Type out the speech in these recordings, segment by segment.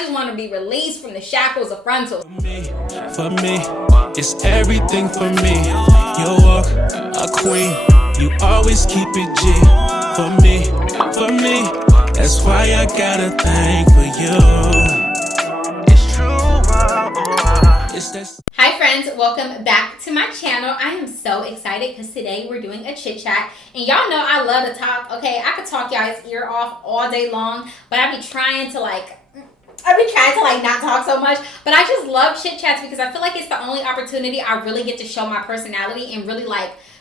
just want to be released from the shackles of frontals. For me, it's everything for me. You walk a queen, you always keep it G. For me, that's why I got a thing for you. It's true, Hi friends, welcome back to my channel. I am so excited because today we're doing a chit chat, and y'all know I love to talk. Okay, I could talk y'all's ear off all day long, but I be trying to not talk so much, but I just love chit chats because I feel like it's the only opportunity I really get to show my personality and really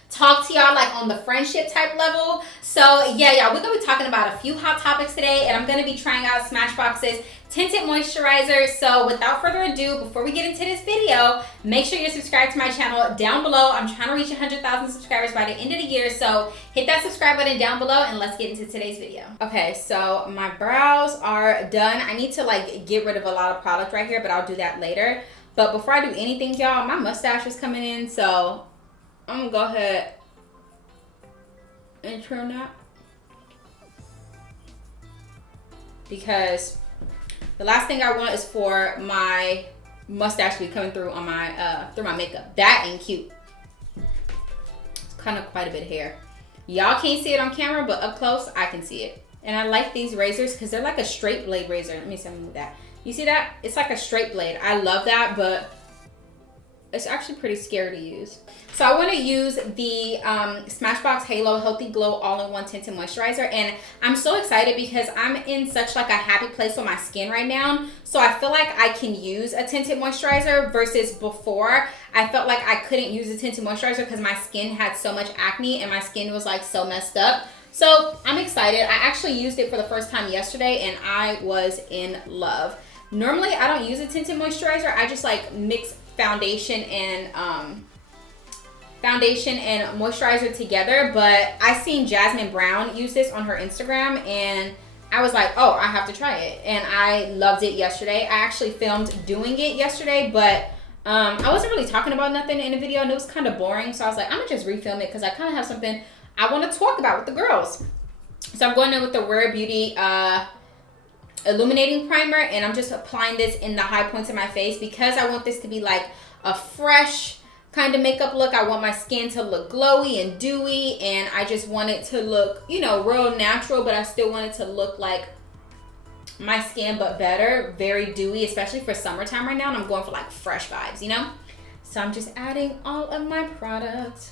talk to y'all on the friendship type level. So yeah, y'all, we're gonna be talking about a few hot topics today, and I'm gonna be trying out Smashbox's tinted moisturizer. So without further ado, before we get into this video, make sure you're subscribed to my channel down below. I'm trying to reach 100,000 subscribers by the end of the year, so hit that subscribe button down below and let's get into today's video. Okay, so my brows are done. I need to get rid of a lot of product right here, but I'll do that later. But before I do anything, y'all, my mustache is coming in, so I'm gonna go ahead and trim that, because the last thing I want is for my mustache to be coming through on my through my makeup. That ain't cute. It's kind of quite a bit of hair. Y'all can't see it on camera, but up close I can see it. And I like these razors because they're like a straight blade razor. Let me see, move that. You see that? It's like a straight blade. I love that, but it's actually pretty scary to use. So I want to use the Smashbox Halo Healthy Glow All-in-One Tinted Moisturizer, and I'm so excited because I'm in such a happy place with my skin right now. So I feel like I can use a tinted moisturizer versus before. I felt like I couldn't use a tinted moisturizer because my skin had so much acne and my skin was so messed up. So I'm excited. I actually used it for the first time yesterday and I was in love. Normally I don't use a tinted moisturizer. I just mix foundation and moisturizer together, but I seen Jasmine Brown use this on her Instagram and I was like, oh, I have to try it, and I loved it yesterday. I actually filmed doing it yesterday, but I wasn't really talking about nothing in the video and it was kind of boring, so I was like, I'm gonna just refilm it because I kind of have something I want to talk about with the girls. So I'm going in with the Rare Beauty illuminating primer, and I'm just applying this in the high points of my face because I want this to be a fresh kind of makeup look. I want my skin to look glowy and dewy, and I just want it to look, real natural, but I still want it to look like my skin but better, very dewy, especially for summertime right now, and I'm going for fresh vibes, So I'm just adding all of my product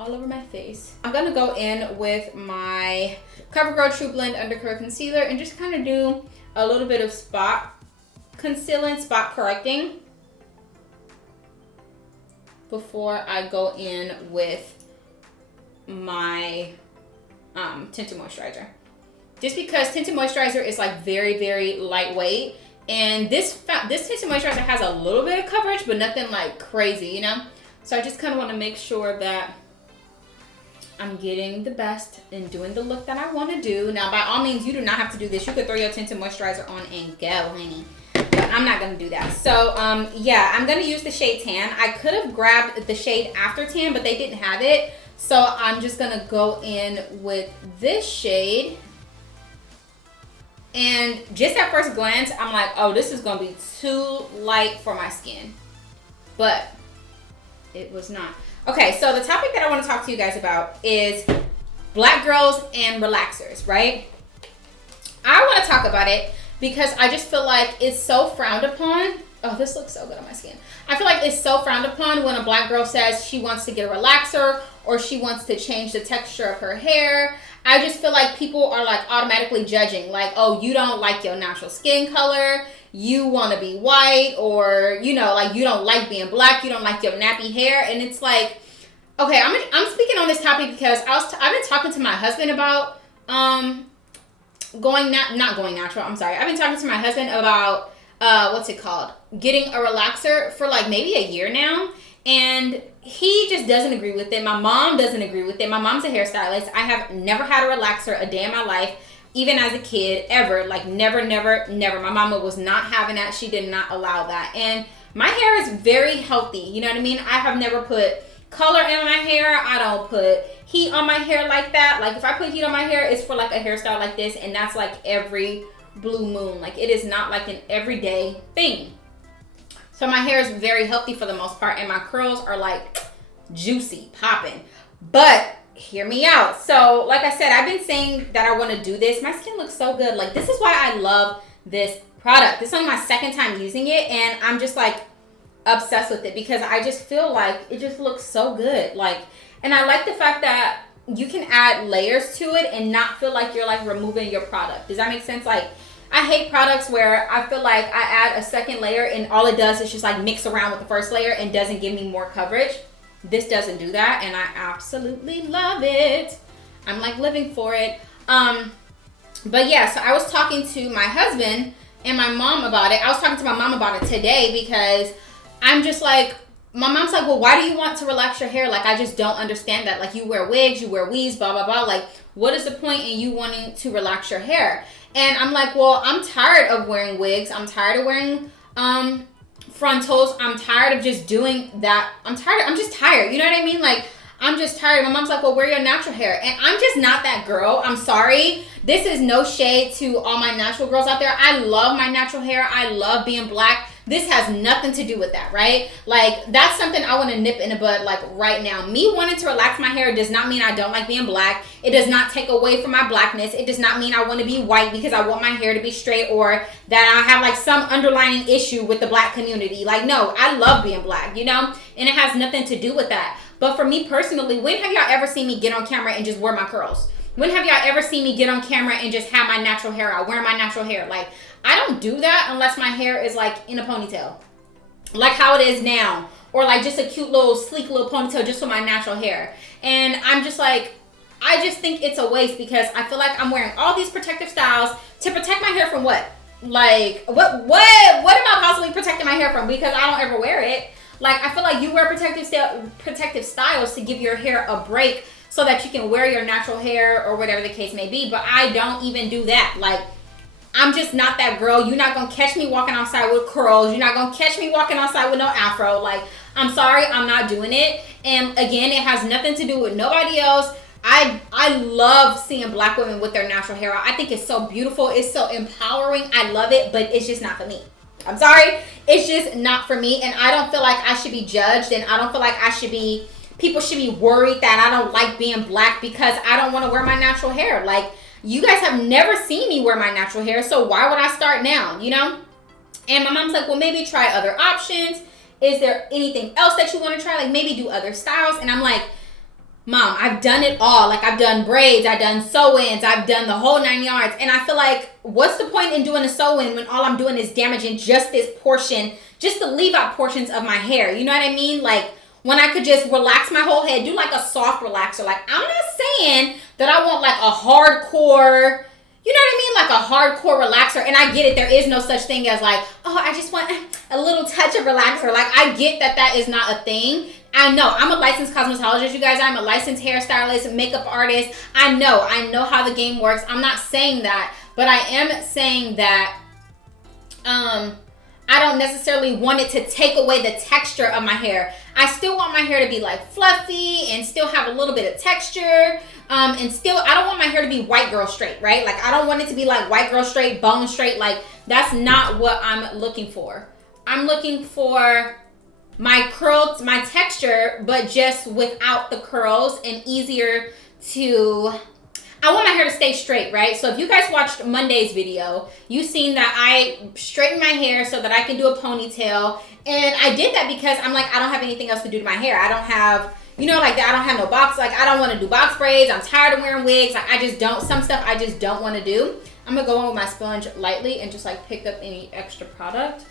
all over my face. I'm gonna go in with my CoverGirl True Blend Undercurl Concealer and just kind of do a little bit of spot concealing, spot correcting before I go in with my tinted moisturizer. Just because tinted moisturizer is very, very lightweight, and this tinted moisturizer has a little bit of coverage, but nothing crazy, So I just kind of want to make sure that I'm getting the best and doing the look that I want to do. Now, by all means, you do not have to do this. You could throw your tinted moisturizer on and go, honey. But I'm not going to do that. So, yeah, I'm going to use the shade Tan. I could have grabbed the shade After Tan, but they didn't have it. So I'm just going to go in with this shade. And just at first glance, I'm like, oh, this is going to be too light for my skin. But it was not. Okay, so the topic that I want to talk to you guys about is black girls and relaxers, right? I want to talk about it because I just feel like it's so frowned upon. Oh, this looks so good on my skin. I feel like it's so frowned upon when a black girl says she wants to get a relaxer or she wants to change the texture of her hair. I just feel like people are automatically judging, oh, you don't like your natural skin color, you want to be white, or you don't like being black, you don't like your nappy hair. And it's okay, I'm speaking on this topic because I've been talking to my husband about not going natural. I'm sorry. I've been talking to my husband about what's it called, getting a relaxer for maybe a year now, and he just doesn't agree with it. My mom doesn't agree with it. My mom's a hairstylist. I have never had a relaxer a day in my life, even as a kid, ever. Never, never, never. My mama was not having that. She did not allow that. And my hair is very healthy. You know what I mean? I have never put color in my hair. I don't put heat on my hair like that. If I put heat on my hair, it's for a hairstyle like this, and that's every blue moon. Like, it is not like an everyday thing. So my hair is very healthy for the most part, and my curls are like juicy, popping. But hear me out. So like I said, I've been saying that I want to do this. My skin looks so good. Like, this is why I love this product. This is only my second time using it, and I'm just like obsessed with it because I just feel like it just looks so good. Like, and I like the fact that you can add layers to it and not feel like you're like removing your product. Does that make sense? Like, I hate products where I feel like I add a second layer and all it does is just like mix around with the first layer and doesn't give me more coverage. This doesn't do that, and I absolutely love it. I'm like living for it. But yeah, so I was talking to my husband and my mom about it. I was talking to my mom about it today because I'm just like, my mom's like, well, why do you want to relax your hair? Like, I just don't understand that. Like, you wear wigs, you wear weaves, blah, blah, blah. Like, what is the point in you wanting to relax your hair? And I'm like, well, I'm tired of wearing wigs. I'm tired of wearing frontals. I'm tired of just doing that. I'm just tired. You know what I mean? Like, I'm just tired. My mom's like, well, wear your natural hair. And I'm just not that girl. I'm sorry. This is no shade to all my natural girls out there. I love my natural hair. I love being black. This has nothing to do with that, right? Like, that's something I want to nip in the bud, like, right now. Me wanting to relax my hair does not mean I don't like being black. It does not take away from my blackness. It does not mean I want to be white because I want my hair to be straight or that I have, like, some underlying issue with the black community. Like, no, I love being black, you know? And it has nothing to do with that. But for me personally, when have y'all ever seen me get on camera and just wear my curls? When have y'all ever seen me get on camera and just have my natural hair out, wear my natural hair? Like, I don't do that unless my hair is like in a ponytail, like how it is now, or like just a cute little sleek little ponytail just with my natural hair. And I'm just like, I just think it's a waste because I feel like I'm wearing all these protective styles to protect my hair from what? Like, what am I possibly protecting my hair from? Because I don't ever wear it. Like, I feel like you wear protective styles to give your hair a break so that you can wear your natural hair or whatever the case may be. But I don't even do that. Like, I'm just not that girl. You're not going to catch me walking outside with curls. You're not going to catch me walking outside with no afro. Like, I'm sorry, I'm not doing it. And again, it has nothing to do with nobody else. I love seeing black women with their natural hair out. I think it's so beautiful. It's so empowering. I love it, but it's just not for me. I'm sorry. It's just not for me. And I don't feel like I should be judged. And I don't feel like people should be worried that I don't like being black because I don't want to wear my natural hair. Like, you guys have never seen me wear my natural hair, so why would I start now, you know? And my mom's like, well, maybe try other options. Is there anything else that you want to try? Like, maybe do other styles. And I'm like, Mom, I've done it all. Like, I've done braids, I've done sew-ins, I've done the whole 9 yards. And I feel like, what's the point in doing a sew-in when all I'm doing is damaging just this portion, just to leave out portions of my hair? You know what I mean? Like, when I could just relax my whole head, do like a soft relaxer. Like, I'm not saying that I want like a hardcore, you know what I mean? Like a hardcore relaxer. And I get it. There is no such thing as like, oh, I just want a little touch of relaxer. Like, I get that that is not a thing. I know. I'm a licensed cosmetologist, you guys. I'm a licensed hairstylist, makeup artist. I know how the game works. I'm not saying that. But I am saying that I don't necessarily want it to take away the texture of my hair. I still want my hair to be like fluffy and still have a little bit of texture. And still, I don't want my hair to be white girl straight, right? Like, I don't want it to be like white girl straight, bone straight. Like, that's not what I'm looking for. I'm looking for my curls, my texture, but just without the curls and easier to... I want my hair to stay straight, right? So if you guys watched Monday's video, you seen that I straightened my hair so that I can do a ponytail. And I did that because I'm like, I don't have anything else to do to my hair. I don't have, you know, like I don't have no box. Like, I don't want to do box braids. I'm tired of wearing wigs. Like, I just don't, some stuff I just don't want to do. I'm going to go on with my sponge lightly and just like pick up any extra product.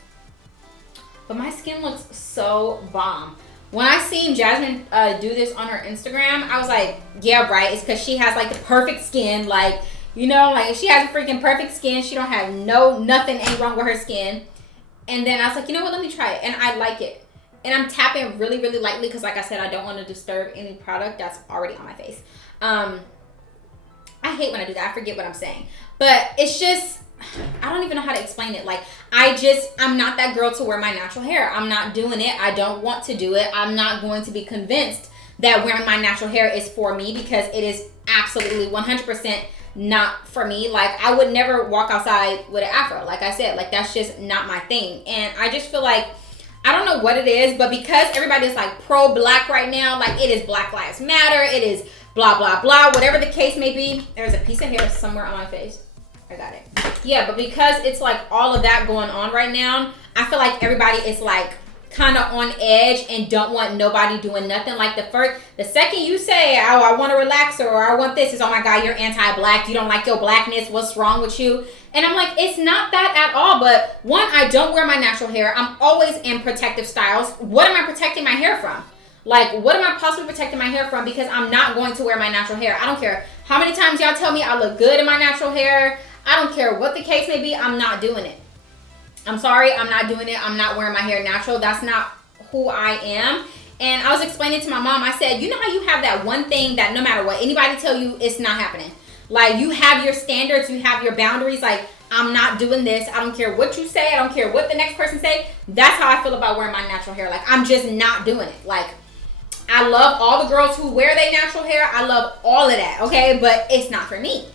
But my skin looks so bomb. When I seen Jasmine do this on her Instagram, I was like, yeah, right. It's because she has like the perfect skin. Like, you know, like she has a freaking perfect skin. She don't have nothing ain't wrong with her skin. And then I was like, you know what? Let me try it. And I like it. And I'm tapping really, really lightly because, like I said, I don't want to disturb any product that's already on my face. I hate when I do that. I forget what I'm saying. But it's just... I don't even know how to explain it. Like, I'm not that girl to wear my natural hair. I'm not doing it. I don't want to do it. I'm not going to be convinced that wearing my natural hair is for me because it is absolutely 100% not for me. Like, I would never walk outside with an afro. Like I said, like, that's just not my thing. And I just feel like, I don't know what it is, but because everybody is like pro-black right now, like it is Black Lives Matter, it is blah, blah, blah, whatever the case may be. There's a piece of hair somewhere on my face. I got it. Yeah, but because it's like all of that going on right now, I feel like everybody is like kind of on edge and don't want nobody doing nothing. Like the second you say, oh, I want to relax or I want this, is, oh my God, you're anti-black, you don't like your blackness, what's wrong with you? And I'm like, it's not that at all. But one, I don't wear my natural hair. I'm always in protective styles. What am I protecting my hair from? Like, what am I possibly protecting my hair from? Because I'm not going to wear my natural hair. I don't care how many times y'all tell me I look good in my natural hair. I don't care what the case may be. I'm not doing it. I'm sorry. I'm not doing it. I'm not wearing my hair natural. That's not who I am. And I was explaining to my mom, I said, you know how you have that one thing that no matter what anybody tell you, it's not happening. Like, you have your standards, you have your boundaries. Like, I'm not doing this. I don't care what you say. I don't care what the next person say. That's how I feel about wearing my natural hair. Like, I'm just not doing it. Like, I love all the girls who wear their natural hair. I love all of that, okay? But it's not for me.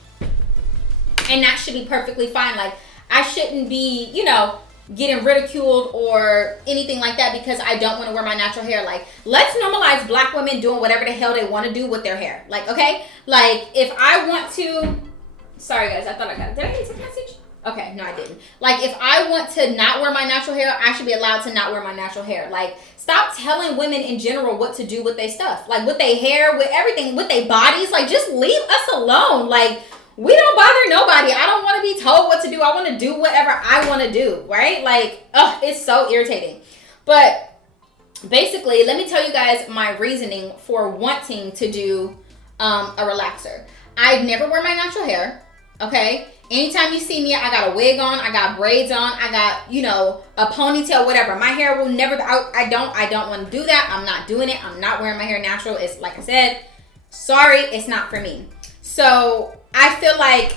And that should be perfectly fine. Like, I shouldn't be, you know, getting ridiculed or anything like that because I don't want to wear my natural hair. Like, let's normalize Black women doing whatever the hell they want to do with their hair. Like, okay? Like, if I want to... Sorry, guys. I thought I got it. Did I get some message? Okay, no, I didn't. Like, if I want to not wear my natural hair, I should be allowed to not wear my natural hair. Like, stop telling women in general what to do with their stuff. Like, with their hair, with everything, with their bodies. Like, just leave us alone. Like, we don't bother nobody. I don't want to be told what to do. I want to do whatever I want to do, right? Like, ugh, it's so irritating. But basically, let me tell you guys my reasoning for wanting to do a relaxer. I never wear my natural hair, okay? Anytime you see me, I got a wig on, I got braids on, I got, you know, a ponytail, whatever. My hair will never, I don't want to do that. I'm not doing it. I'm not wearing my hair natural. It's, like I said, sorry, it's not for me. So I feel like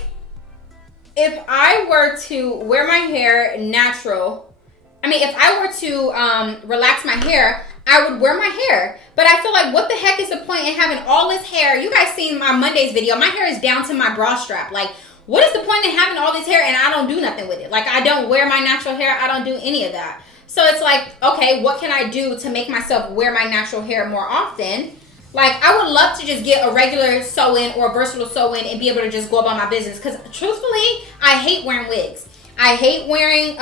if I were to wear my hair natural, if I were to relax my hair, I would wear my hair. But I feel like, what the heck is the point in having all this hair? You guys seen my Monday's video. My hair is down to my bra strap. Like, what is the point in having all this hair and I don't do nothing with it? Like, I don't wear my natural hair. I don't do any of that. So it's like, okay, what can I do to make myself wear my natural hair more often? Like, I would love to just get a regular sew-in or a versatile sew-in and be able to just go about my business. Because truthfully, I hate wearing wigs. I hate wearing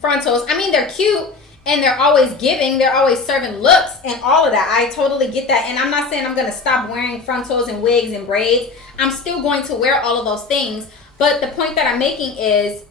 frontals. I mean, they're cute and they're always giving. They're always serving looks and all of that. I totally get that. And I'm not saying I'm going to stop wearing frontals and wigs and braids. I'm still going to wear all of those things. But the point that I'm making is,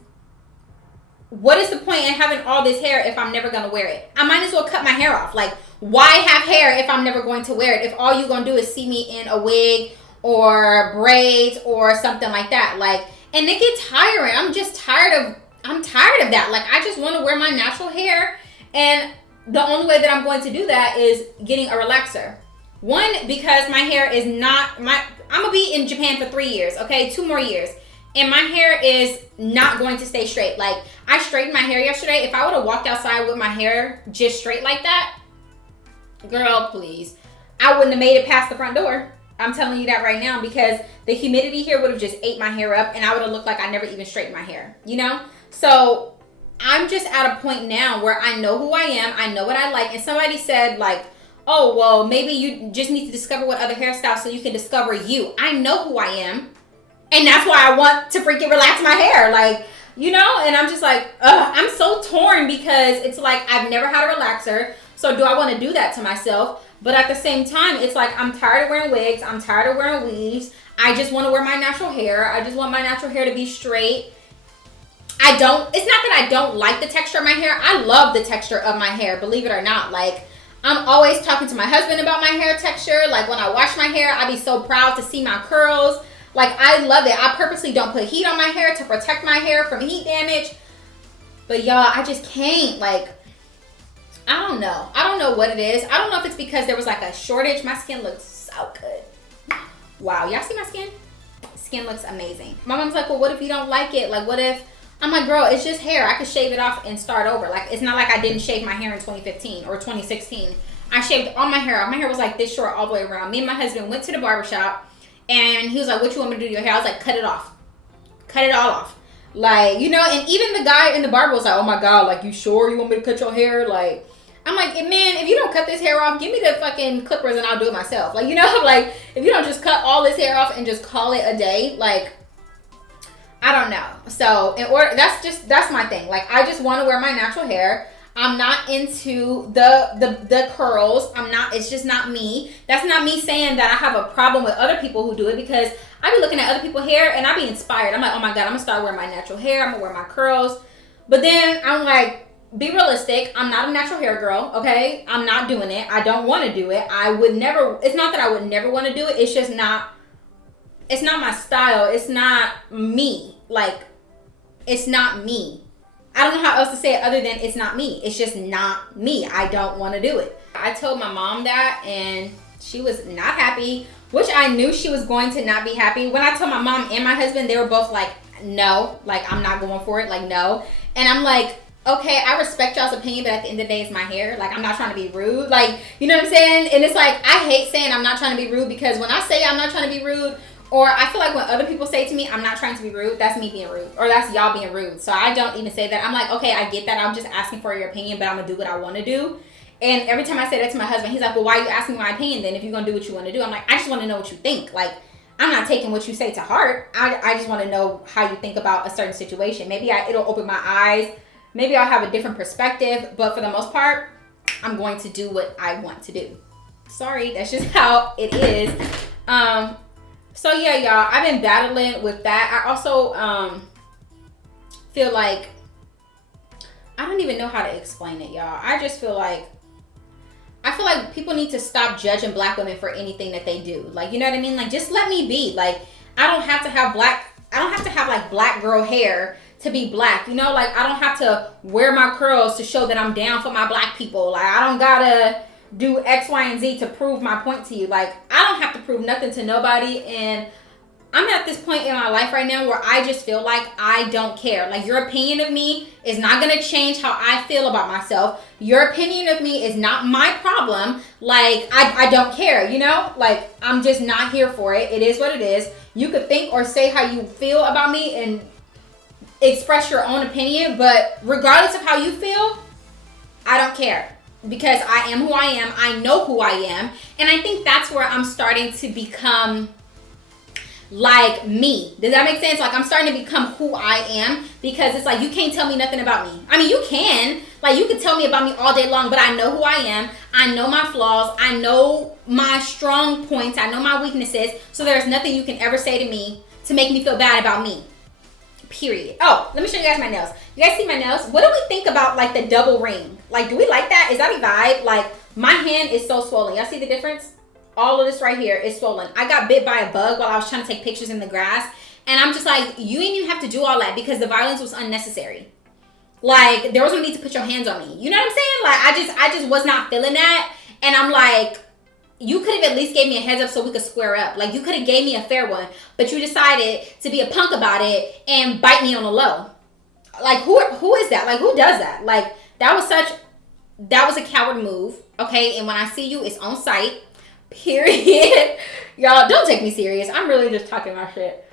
what is the point in having all this hair if I'm never going to wear it? I might as well cut my hair off. Like, why have hair if I'm never going to wear it? If all you're going to do is see me in a wig or braids or something like that. Like, and it gets tiring. I'm tired of that. Like, I just want to wear my natural hair. And the only way that I'm going to do that is getting a relaxer. One, because my hair is not, I'm going to be in Japan for 3 years, okay? 2 more years. And my hair is not going to stay straight. Like, I straightened my hair yesterday. If I would have walked outside with my hair just straight like that, girl, please, I wouldn't have made it past the front door. I'm telling you that right now, because the humidity here would have just ate my hair up and I would have looked like I never even straightened my hair, you know? So I'm just at a point now where I know who I am. I know what I like. And somebody said, like, oh, well, maybe you just need to discover what other hairstyles so you can discover you. I know who I am. And that's why I want to freaking relax my hair. Like, you know, and I'm just like, I'm so torn, because it's like, I've never had a relaxer. So do I want to do that to myself? But at the same time, it's like, I'm tired of wearing wigs. I'm tired of wearing weaves. I just want to wear my natural hair. I just want my natural hair to be straight. It's not that I don't like the texture of my hair. I love the texture of my hair, believe it or not. Like, I'm always talking to my husband about my hair texture. Like, when I wash my hair, I be so proud to see my curls. Like, I love it. I purposely don't put heat on my hair to protect my hair from heat damage. But y'all, I just can't. Like, I don't know. I don't know what it is. I don't know if it's because there was like a shortage. My skin looks so good. Wow, y'all see my skin? Skin looks amazing. My mom's like, well, what if you don't like it? Like, what if... I'm like, girl, it's just hair. I could shave it off and start over. Like, it's not like I didn't shave my hair in 2015 or 2016. I shaved all my hair off. My hair was like this short all the way around. Me and my husband went to the barbershop And he was like, what you want me to do to your hair? I was like, cut it off. Cut it all off. Like, you know, and even the guy in the barber was like, oh my God, like, you sure you want me to cut your hair? Like, I'm like, man, if you don't cut this hair off, give me the fucking clippers and I'll do it myself. Like, you know, like, if you don't just cut all this hair off and just call it a day, like, I don't know. So, that's my thing. Like, I just want to wear my natural hair. I'm not into the curls. It's just not me. That's not me saying that I have a problem with other people who do it, because I be looking at other people's hair and I be inspired. I'm like, oh my God, I'm gonna start wearing my natural hair. I'm gonna wear my curls. But then I'm like, be realistic. I'm not a natural hair girl, okay? I'm not doing it. I don't want to do it. I would never, it's not that I would never want to do it. It's just not, it's not my style. It's not me. Like, it's not me. I don't know how else to say it other than it's not me. It's just not me. I don't want to do it. I told my mom that and she was not happy, which I knew she was going to not be happy. When I told my mom and my husband, they were both like, no, like, I'm not going for it. Like, no. And I'm like, okay, I respect y'all's opinion, but at the end of the day, it's my hair. Like, I'm not trying to be rude. Like, you know what I'm saying? And it's like, I hate saying I'm not trying to be rude, because when I say I'm not trying to be rude, or I feel like when other people say to me, I'm not trying to be rude, that's me being rude. Or that's y'all being rude. So I don't even say that. I'm like, okay, I get that. I'm just asking for your opinion, but I'm going to do what I want to do. And every time I say that to my husband, he's like, well, why are you asking my opinion then if you're going to do what you want to do? I'm like, I just want to know what you think. Like, I'm not taking what you say to heart. I just want to know how you think about a certain situation. Maybe it'll open my eyes. Maybe I'll have a different perspective. But for the most part, I'm going to do what I want to do. Sorry, that's just how it is. So yeah, y'all, I've been battling with that. I also feel like, I don't even know how to explain it, y'all. I just feel like, people need to stop judging black women for anything that they do. Like, you know what I mean? Like, just let me be. Like, I don't have to have like black girl hair to be black. You know, like, I don't have to wear my curls to show that I'm down for my black people. Like, I don't gotta do X, Y, and Z to prove my point to you. Like, I don't have to prove nothing to nobody. And I'm at this point in my life right now where I just feel like I don't care. Like, your opinion of me is not going to change how I feel about myself. Your opinion of me is not my problem. Like, I don't care, you know? Like, I'm just not here for it. It is what it is. You could think or say how you feel about me and express your own opinion, but regardless of how you feel, I don't care. Because I am who I am. I know who I am. And I think that's where I'm starting to become like me. Does that make sense? Like, I'm starting to become who I am, because it's like, you can't tell me nothing about me. I mean, you can. Like, you can tell me about me all day long, but I know who I am. I know my flaws. I know my strong points. I know my weaknesses. So there's nothing you can ever say to me to make me feel bad about me. Period. Oh, let me show you guys my nails. You guys see my nails? What do we think about, like, the double ring? Like, do we like that? Is that a vibe? Like, my hand is so swollen. Y'all see the difference? All of this right here is swollen. I got bit by a bug while I was trying to take pictures in the grass. And I'm just like, you didn't even have to do all that, because the violence was unnecessary. Like, there was no need to put your hands on me. You know what I'm saying? Like, I just was not feeling that. And I'm like, you could have at least gave me a heads up so we could square up. Like, you could have gave me a fair one, but you decided to be a punk about it and bite me on the low. Like, who is that? Like, who does that? Like, that was a coward move, okay? And when I see you, it's on sight, period. Y'all, don't take me serious. I'm really just talking my shit.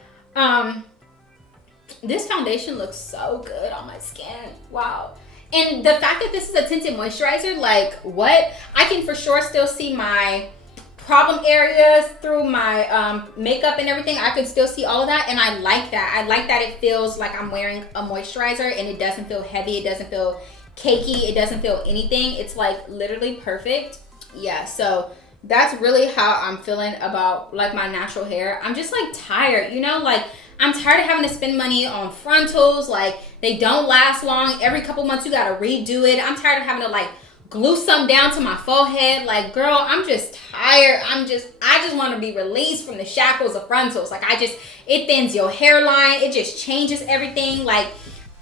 This foundation looks so good on my skin. Wow. And the fact that this is a tinted moisturizer, like, what? I can for sure still see my problem areas through my makeup and everything. I can still see all of that, and I like that. I like that it feels like I'm wearing a moisturizer, and it doesn't feel heavy. It doesn't feel cakey. It doesn't feel anything. It's like literally perfect. Yeah, so that's really how I'm feeling about, like, my natural hair. I'm just, like, tired, you know? Like, I'm tired of having to spend money on frontals. Like, they don't last long. Every couple months you gotta redo it. I'm tired of having to, like, glue something down to my forehead. Like, girl, I'm just tired. I just want to be released from the shackles of frontals. Like, it thins your hairline. It just changes everything. Like,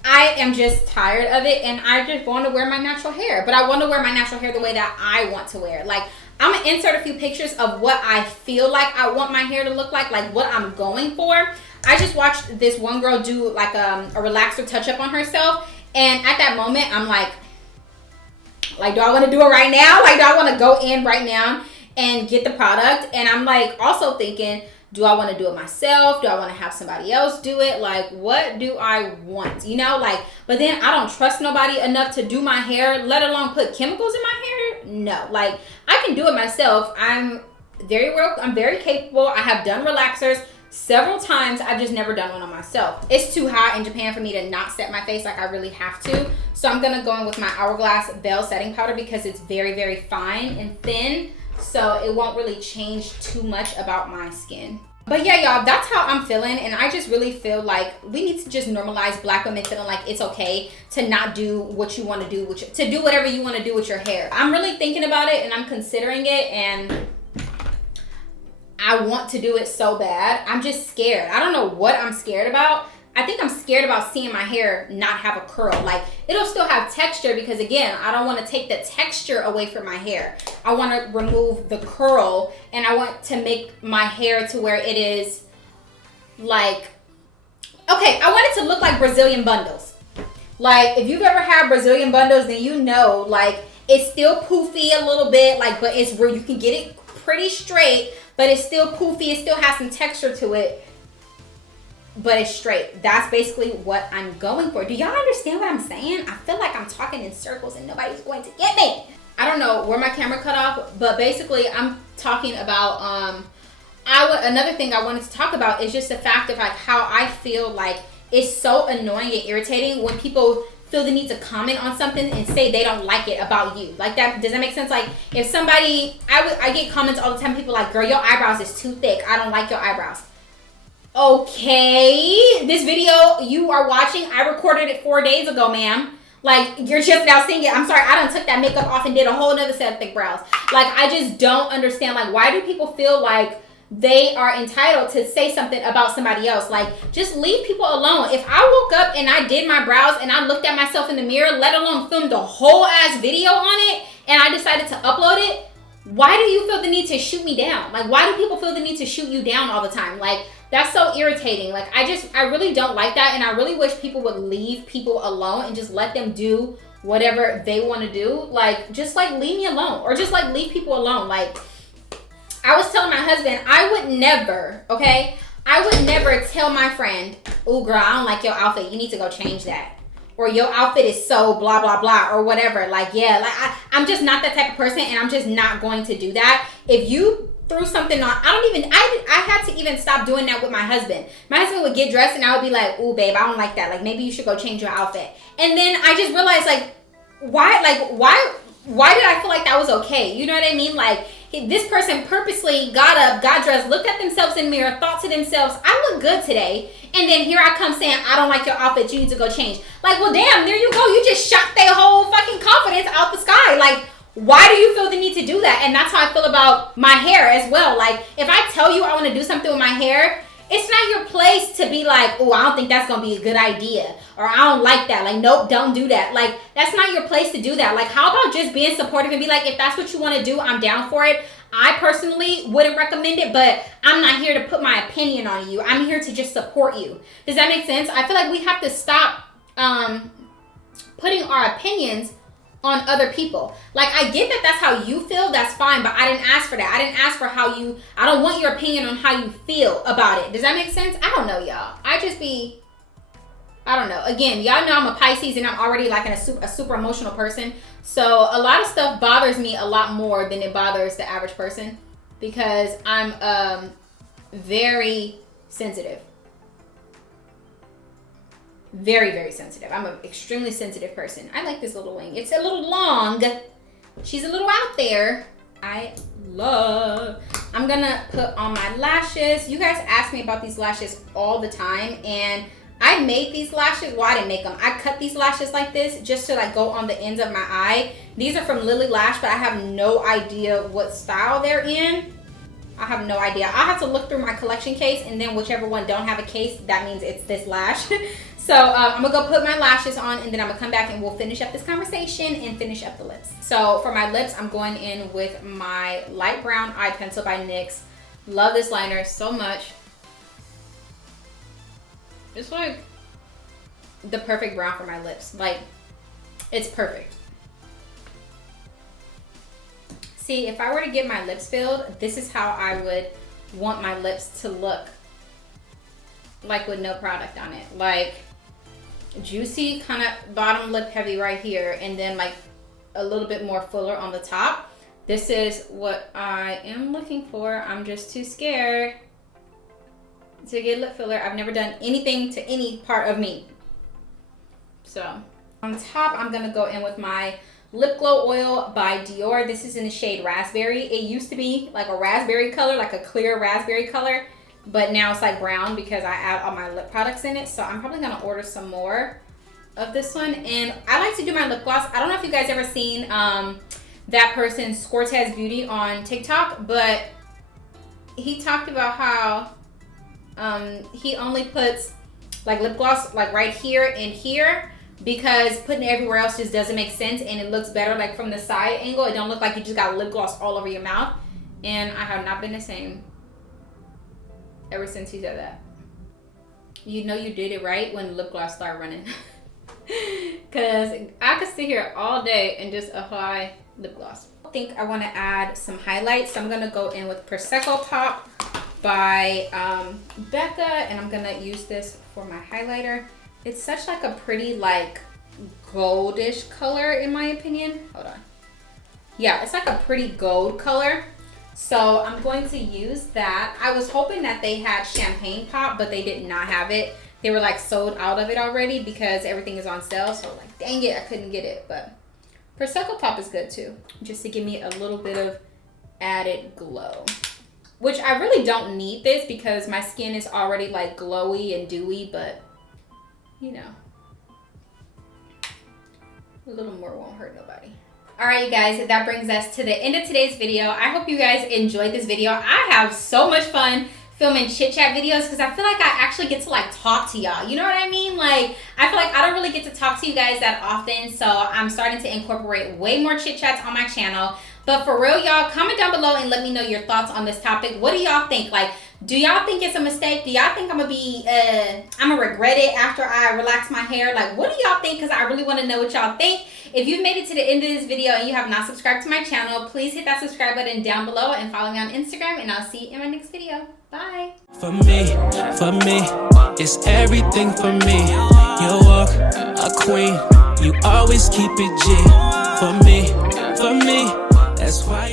I am just tired of it, and I just want to wear my natural hair. But I want to wear my natural hair the way that I want to wear. Like, I'm going to insert a few pictures of what I feel like I want my hair to look like what I'm going for. I just watched this one girl do, like, a relaxer touch-up on herself, and at that moment, I'm like, do I want to do it right now? Like, do I want to go in right now and get the product? And I'm, like, also thinking, Do I want to do it myself? Do I want to have somebody else do it? Like, what do I want? You know, like, but then I don't trust nobody enough to do my hair, let alone put chemicals in my hair. No, like, I can do it myself. I'm very capable. I have done relaxers several times. I've just never done one on myself. It's too hot in Japan for me to not set my face like I really have to. So I'm gonna go in with my Hourglass Veil setting powder because it's very, very fine and thin. So it won't really change too much about my skin. But yeah, y'all, that's how I'm feeling. And I just really feel like we need to just normalize Black women feeling like it's okay to not do what you want to do, to do whatever you want to do with your hair. I'm really thinking about it and I'm considering it, and I want to do it so bad. I'm just scared. I don't know what I'm scared about. I think I'm scared about seeing my hair not have a curl. Like, it'll still have texture because, again, I don't want to take the texture away from my hair. I want to remove the curl, and I want to make my hair to where it is like, okay, I want it to look like Brazilian bundles. Like, if you've ever had Brazilian bundles, then you know, like, it's still poofy a little bit, like, but it's where you can get it pretty straight, but it's still poofy. It still has some texture to it, but it's straight. That's basically what I'm going for. Do y'all understand what I'm saying? I feel like I'm talking in circles and nobody's going to get me. I don't know where my camera cut off, but basically I'm talking about, another thing I wanted to talk about is just the fact of like how I feel like it's so annoying and irritating when people feel the need to comment on something and say they don't like it about you. Like that, does that make sense? Like if somebody, I get comments all the time, people like, girl, your eyebrows is too thick. I don't like your eyebrows. Okay, this video you are watching, I recorded it 4 days ago, ma'am. Like, you're just now seeing it. I'm sorry, I done took that makeup off and did a whole nother set of thick brows. Like, I just don't understand. Like, why do people feel like they are entitled to say something about somebody else? Like, just leave people alone. If I woke up and I did my brows and I looked at myself in the mirror, let alone filmed a whole ass video on it, and I decided to upload it, why do you feel the need to shoot me down? Like, why do people feel the need to shoot you down all the time? Like, that's so irritating. Like, I really don't like that, and I really wish people would leave people alone and just let them do whatever they want to do. Like, just like leave me alone, or just like leave people alone. Like, I was telling my husband, I would never tell my friend, oh girl, I don't like your outfit, you need to go change that. Or your outfit is so blah, blah, blah, or whatever. Like, yeah, like I'm just not that type of person, and I'm just not going to do that. If you threw something on, I had to even stop doing that with my husband. My husband would get dressed and I would be like, ooh, babe, I don't like that. Like, maybe you should go change your outfit. And then I just realized, like, why did I feel like that was okay? You know what I mean? Like, this person purposely got up, got dressed, looked at themselves in the mirror, thought to themselves, I look good today. And then here I come saying, I don't like your outfit, you need to go change. Like, well, damn, there you go. You just shot their whole fucking confidence out the sky. Like, why do you feel the need to do that? And that's how I feel about my hair as well. Like, if I tell you I want to do something with my hair, it's not your place to be like, oh, I don't think that's going to be a good idea. Or I don't like that. Like, nope, don't do that. Like, that's not your place to do that. Like, how about just being supportive and be like, if that's what you want to do, I'm down for it. I personally wouldn't recommend it, but I'm not here to put my opinion on you. I'm here to just support you. Does that make sense? I feel like we have to stop putting our opinions on other people. Like, I get that that's how you feel, that's fine, but I didn't ask for that. I didn't ask for I don't want your opinion on how you feel about it. Does that make sense? I don't know, y'all. I don't know. Again, y'all know I'm a Pisces and I'm already like a super emotional person. So a lot of stuff bothers me a lot more than it bothers the average person because I'm very sensitive. Very, very sensitive. I'm an extremely sensitive person. I like this little wing. It's a little long. She's a little out there. I'm gonna put on my lashes. You guys ask me about these lashes all the time, and I made these lashes. Well, I didn't make them. I cut these lashes like this just to like go on the ends of my eye. These are from Lily Lash, but I have no idea what style they're in. I have no idea. I have to look through my collection case, and then whichever one don't have a case, that means it's this lash. So I'm gonna go put my lashes on, and then I'm gonna come back and we'll finish up this conversation and finish up the lips. So for my lips, I'm going in with my light brown eye pencil by NYX. Love this liner so much. It's like the perfect brown for my lips. Like, it's perfect. See, if I were to get my lips filled, this is how I would want my lips to look like with no product on it. Like juicy, kind of bottom lip heavy right here, and then like a little bit more fuller on the top. This is what I am looking for. I'm just too scared to get lip filler. I've never done anything to any part of me. So on top, I'm gonna go in with my lip glow oil by Dior. This is in the shade Raspberry. It used to be like a raspberry color, like a clear raspberry color, but now it's like brown because I add all my lip products in it. So I'm probably gonna order some more of this one. And I like to do my lip gloss. I don't know if you guys ever seen that person, Scortez Beauty, on TikTok, but he talked about how he only puts like lip gloss like right here and here, because putting it everywhere else just doesn't make sense, and it looks better like from the side angle. It don't look like you just got lip gloss all over your mouth. And I have not been the same ever since he said that. You know you did it right when lip gloss started running. Because I could sit here all day and just apply lip gloss. I think I want to add some highlights, so I'm going to go in with Prosecco Pop by Becca, and I'm going to use this for my highlighter. It's such like a pretty like goldish color in my opinion. Hold on. Yeah, it's like a pretty gold color. So I'm going to use that. I was hoping that they had Champagne Pop, but they did not have it. They were like sold out of it already because everything is on sale. So like, dang it, I couldn't get it. But Prosecco Pop is good too, just to give me a little bit of added glow. Which I really don't need this because my skin is already like glowy and dewy, but you know, a little more won't hurt nobody. All right, you guys, that brings us to the end of today's video. I hope you guys enjoyed this video. I have so much fun filming chit chat videos because I feel like I actually get to like talk to y'all. You know what I mean? Like, I feel like I don't really get to talk to you guys that often, so I'm starting to incorporate way more chit chats on my channel. But for real, y'all, comment down below and let me know your thoughts on this topic. What do y'all think? Like, do y'all think it's a mistake? Do y'all think I'm gonna regret it after I relax my hair? Like, what do y'all think? Because I really want to know what y'all think. If you've made it to the end of this video and you have not subscribed to my channel, please hit that subscribe button down below and follow me on Instagram, and I'll see you in my next video. Bye. For me, it's everything for me. You walk a queen, you always keep it G. For me, that's why